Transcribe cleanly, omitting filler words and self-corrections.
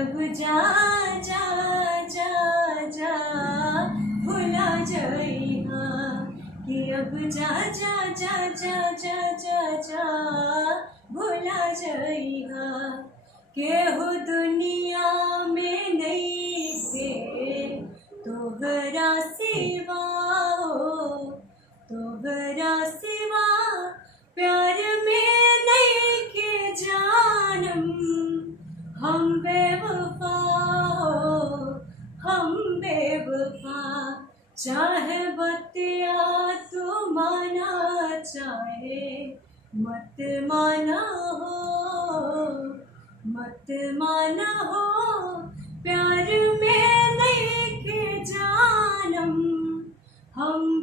अब जा जा जा जा भुला जइहा कि अब जा जा जा जा जा जा जा भुला जइहा केहू दुनिया में नहीं थे तोहरा सिवा हो तोहरा सिवा प्यार में नहीं के जानम हम बेवफा हो हम बेवफा चाहे बतिया तू माना चाहे मत माना हो मत माना हो प्यार में नहीं के जानम हम